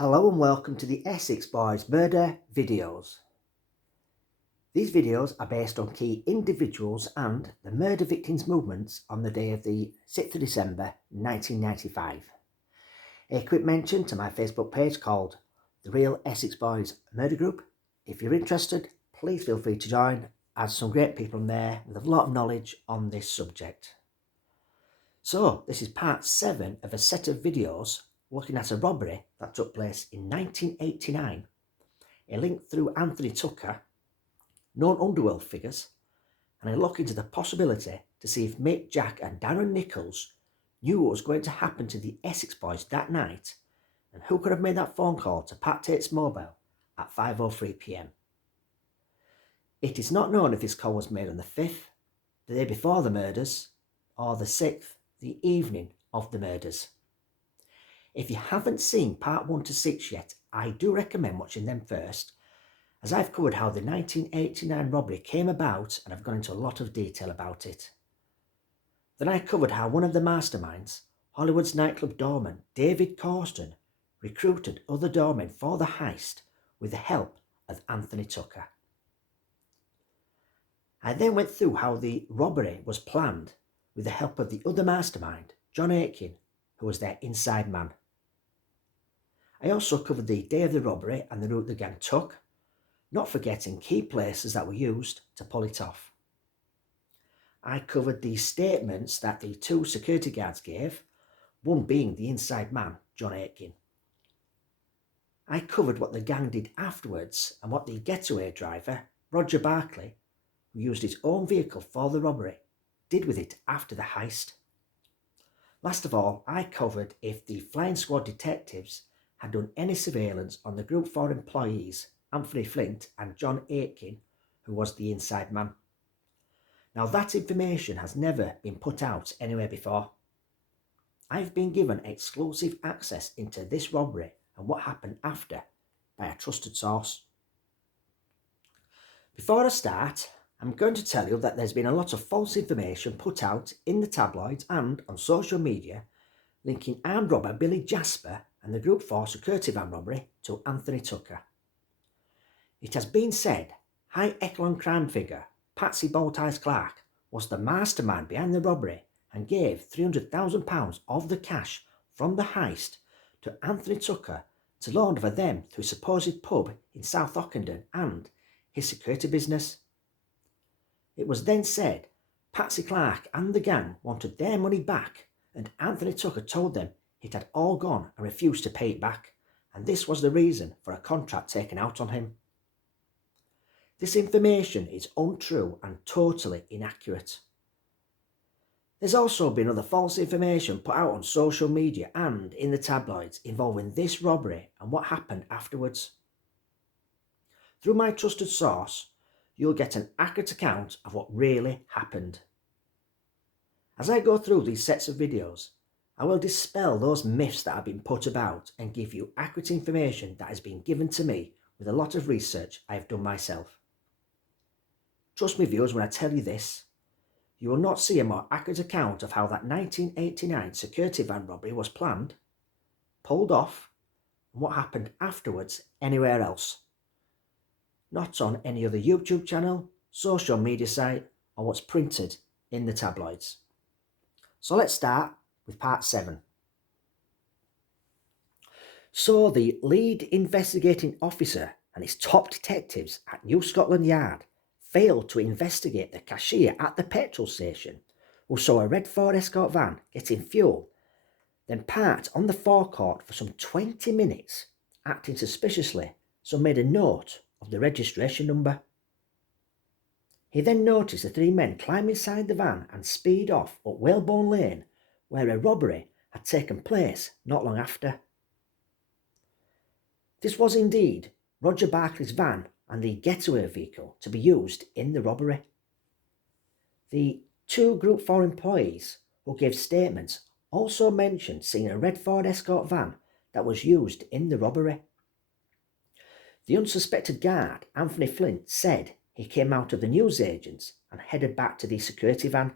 Hello and welcome to the Essex Boys Murder videos. These videos are based on key individuals and the murder victims' movements on the day of the 6th of December 1995. A quick mention to my Facebook page called The Real Essex Boys Murder Group. If you're interested, please feel free to join, as some great people in there with a lot of knowledge on this subject. So this is part 7 of a set of videos looking at a robbery that took place in 1989, a link through Anthony Tucker, known underworld figures, and a look into the possibility to see if Mick, Jack and Darren Nichols knew what was going to happen to the Essex Boys that night and who could have made that phone call to Pat Tates' mobile at 5:03 p.m. It is not known if this call was made on the 5th, the day before the murders, or the 6th, the evening of the murders. If you haven't seen part 1 to 6 yet, I do recommend watching them first, as I've covered how the 1989 robbery came about and I've gone into a lot of detail about it. Then I covered how one of the masterminds, Hollywood's nightclub doorman David Carson, recruited other doormen for the heist with the help of Anthony Tucker. I then went through how the robbery was planned with the help of the other mastermind, John Aiken, who was their inside man. I also covered the day of the robbery and the route the gang took, not forgetting key places that were used to pull it off. I covered the statements that the two security guards gave, one being the inside man, John Aiken. I covered what the gang did afterwards and what the getaway driver, Roger Barkley, who used his own vehicle for the robbery, did with it after the heist. Last of all, I covered if the flying squad detectives had done any surveillance on the Group 4 employees, Anthony Flint and John Aiken, who was the inside man. Now that information has never been put out anywhere before. I've been given exclusive access into this robbery and what happened after by a trusted source. Before I start, I'm going to tell you that there's been a lot of false information put out in the tabloids and on social media linking armed robber Billy Jasper and the Group 4 security van robbery to Anthony Tucker. It has been said high echelon crime figure Patsy Bowties Clark was the mastermind behind the robbery and gave £300,000 of the cash from the heist to Anthony Tucker to launder for them through a supposed pub in South Ockenden and his security business. It was then said Patsy Clark and the gang wanted their money back, and Anthony Tucker told them it had all gone and refused to pay it back, and this was the reason for a contract taken out on him. This information is untrue and totally inaccurate. There's also been other false information put out on social media and in the tabloids involving this robbery and what happened afterwards. Through my trusted source, you'll get an accurate account of what really happened. As I go through these sets of videos, I will dispel those myths that have been put about and give you accurate information that has been given to me with a lot of research I have done myself. Trust me viewers when I tell you this, you will not see a more accurate account of how that 1989 security van robbery was planned, pulled off, and what happened afterwards anywhere else. Not on any other YouTube channel, social media site, or what's printed in the tabloids. So let's start with part 7. So the lead investigating officer and his top detectives at New Scotland Yard failed to investigate the cashier at the petrol station who saw a red Ford Escort van getting fuel, then parked on the forecourt for some 20 minutes, acting suspiciously, so made a note of the registration number. He then noticed the 3 men climb inside the van and speed off up Whalebone Lane, where a robbery had taken place not long after. This was indeed Roger Barkley's van and the getaway vehicle to be used in the robbery. The 2 Group 4 employees who gave statements also mentioned seeing a red Ford Escort van that was used in the robbery. The unsuspected guard, Anthony Flint, said he came out of the newsagents and headed back to the security van.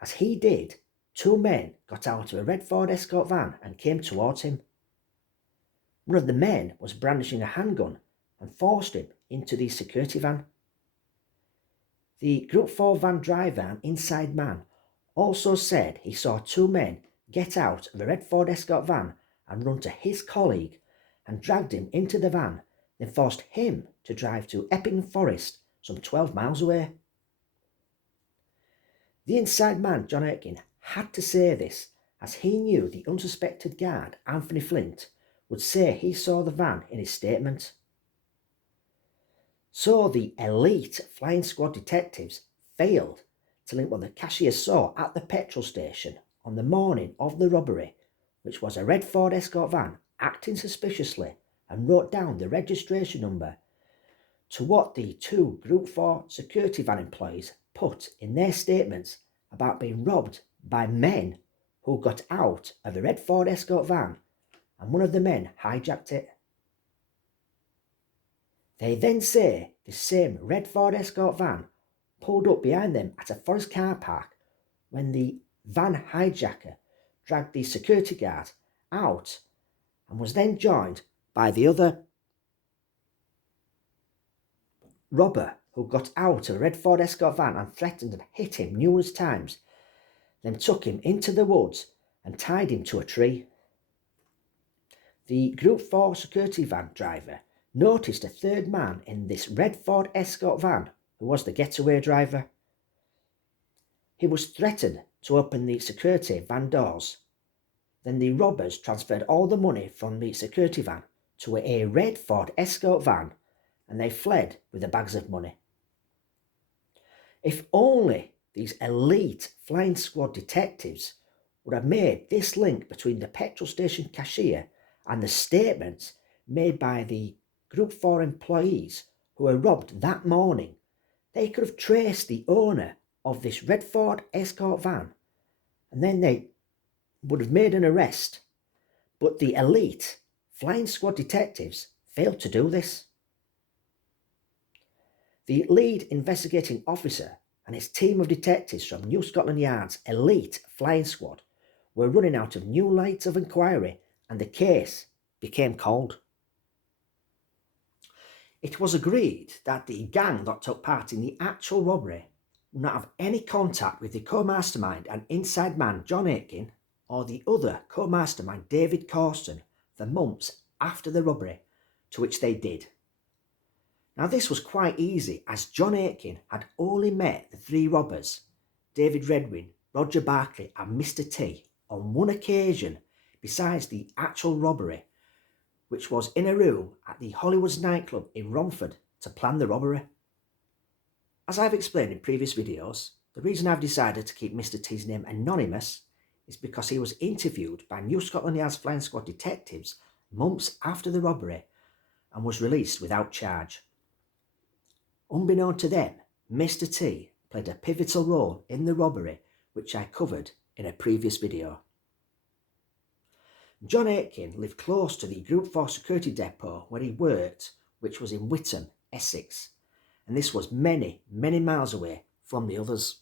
As he did, 2 men got out of a red Ford Escort van and came towards him. One of the men was brandishing a handgun and forced him into the security van. The Group 4 van driver and inside man also said he saw two men get out of a red Ford Escort van and run to his colleague and dragged him into the van, then forced him to drive to Epping Forest, some 12 miles away. The inside man, John Aiken, had to say this as he knew the unsuspected guard, Anthony Flint, would say he saw the van in his statement. So the elite flying squad detectives failed to link what the cashier saw at the petrol station on the morning of the robbery, which was a red Ford Escort van acting suspiciously, and wrote down the registration number, to what the two Group 4 security van employees put in their statements about being robbed by men who got out of a red Ford Escort van and one of the men hijacked it. They then say the same red Ford Escort van pulled up behind them at a forest car park when the van hijacker dragged the security guard out and was then joined by the other robber who got out of a red Ford Escort van and threatened and hit him numerous times, then took him into the woods and tied him to a tree. The Group 4 security van driver noticed a third man in this red Ford Escort van who was the getaway driver. He was threatened to open the security van doors. Then the robbers transferred all the money from the security van to a red Ford Escort van and they fled with the bags of money. If only these elite flying squad detectives would have made this link between the petrol station cashier and the statements made by the Group 4 employees who were robbed that morning, they could have traced the owner of this red Ford Escort van and then they would have made an arrest. But the elite flying squad detectives failed to do this. The lead investigating officer and his team of detectives from New Scotland Yard's elite flying squad were running out of new lights of inquiry and the case became cold. It was agreed that the gang that took part in the actual robbery would not have any contact with the co-mastermind and inside man John Aiken or the other co-mastermind David Carson for months after the robbery, to which they did. Now this was quite easy as John Aiken had only met the three robbers, David Redwin, Roger Barclay and Mr T, on one occasion besides the actual robbery, which was in a room at the Hollywood's nightclub in Romford to plan the robbery. As I've explained in previous videos, the reason I've decided to keep Mr T's name anonymous is because he was interviewed by New Scotland Yard's Flying Squad detectives months after the robbery and was released without charge. Unbeknown to them, Mr T played a pivotal role in the robbery, which I covered in a previous video. John Aiken lived close to the Group 4 security depot where he worked, which was in Witham, Essex, and this was many, many miles away from the others.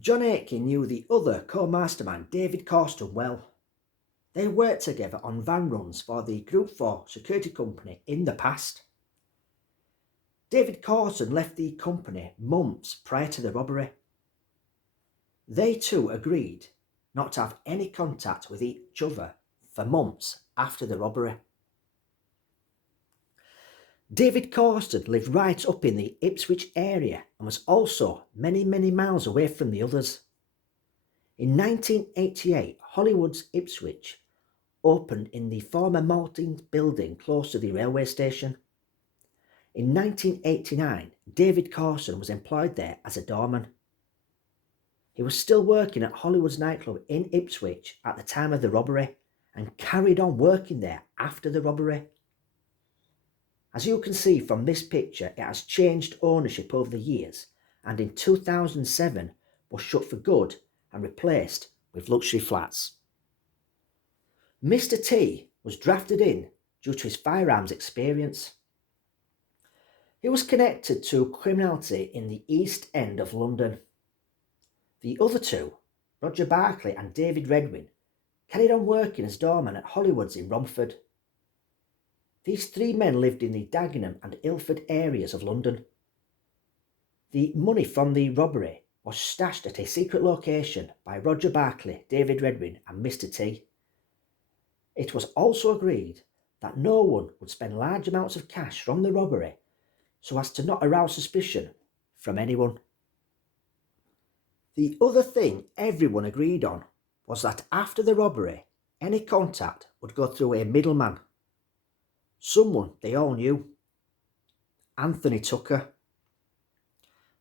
John Aiken knew the other co-mastermind David Carson well. They worked together on van runs for the Group 4 security company in the past. David Carson left the company months prior to the robbery. They too agreed not to have any contact with each other for months after the robbery. David Carson lived right up in the Ipswich area and was also many, many miles away from the others. In 1988, Hollywood's Ipswich opened in the former Maltings building close to the railway station. In 1989, David Carson was employed there as a doorman. He was still working at Hollywood's nightclub in Ipswich at the time of the robbery and carried on working there after the robbery. As you can see from this picture, it has changed ownership over the years and in 2007 was shut for good and replaced with luxury flats. Mr T was drafted in due to his firearms experience. He was connected to criminality in the East End of London. The other two, Roger Barclay and David Redwin, carried on working as doorman at Hollywood's in Romford. These three men lived in the Dagenham and Ilford areas of London. The money from the robbery was stashed at a secret location by Roger Barclay, David Redwin and Mr. T. It was also agreed that no one would spend large amounts of cash from the robbery so as to not arouse suspicion from anyone. The other thing everyone agreed on was that after the robbery, any contact would go through a middleman. Someone they all knew. Anthony Tucker.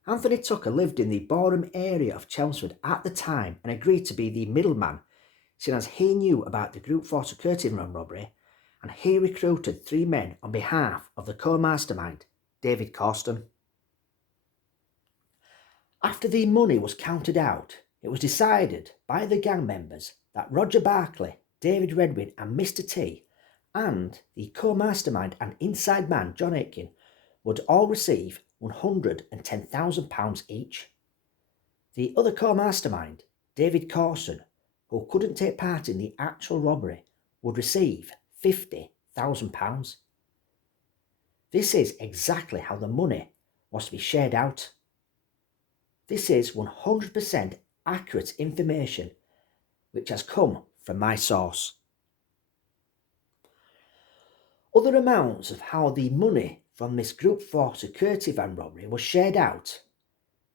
Anthony Tucker lived in the Boreham area of Chelmsford at the time and agreed to be the middleman, seeing as he knew about the Group 4 security room robbery, and he recruited three men on behalf of the co-mastermind, David Carson. After the money was counted out, it was decided by the gang members that Roger Barclay, David Redwin and Mr. T and the co-mastermind and inside man John Aiken would all receive £110,000 each. The other co-mastermind, David Carson, who couldn't take part in the actual robbery, would receive £50,000. This is exactly how the money was to be shared out. This is 100% accurate information which has come from my source. Other amounts of how the money from this Group 4 security van robbery was shared out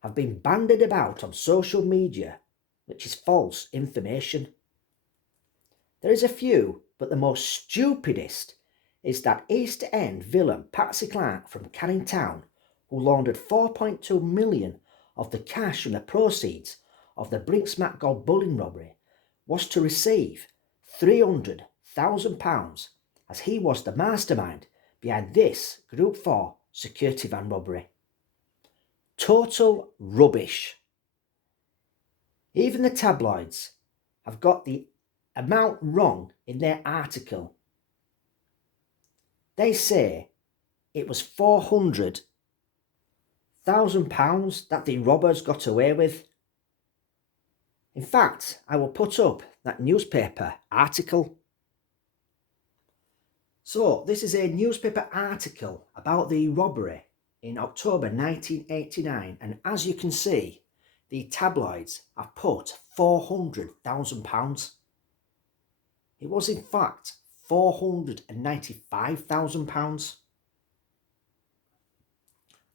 have been bandied about on social media, which is false information. There is a few, but the most stupidest is that East End villain Patsy Clark from Canning Town, who laundered 4.2 million of the cash from the proceeds of the Brinksmack Gold bullion robbery, was to receive £300,000 as he was the mastermind behind this Group 4 security van robbery. Total rubbish. Even the tabloids have got the amount wrong in their article. They say it was £400,000 that the robbers got away with. In fact, I will put up that newspaper article. So this is a newspaper article about the robbery in October 1989, and as you can see, the tabloids have put £400,000. It was in fact £495,000.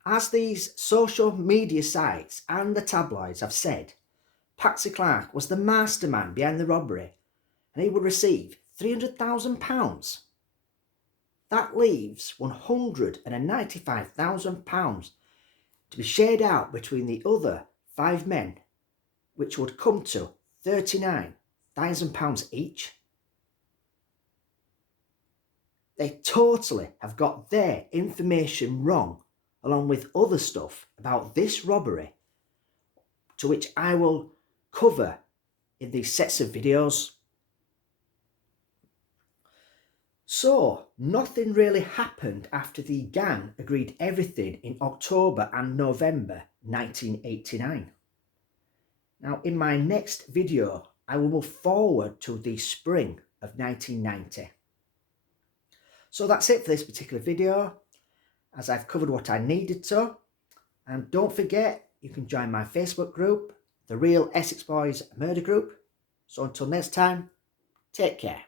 As these social media sites and the tabloids have said, Patsy Clark was the mastermind behind the robbery and he would receive £300,000. That leaves £195,000 to be shared out between the other five men, which would come to £39,000 each. They totally have got their information wrong, along with other stuff about this robbery, to which I will cover in these sets of videos. So, nothing really happened after the gang agreed everything in October and November 1989. Now, in my next video, I will move forward to the spring of 1990. So that's it for this particular video, as I've covered what I needed to. And don't forget, you can join my Facebook group, the Real Essex Boys Murder Group. So until next time, take care.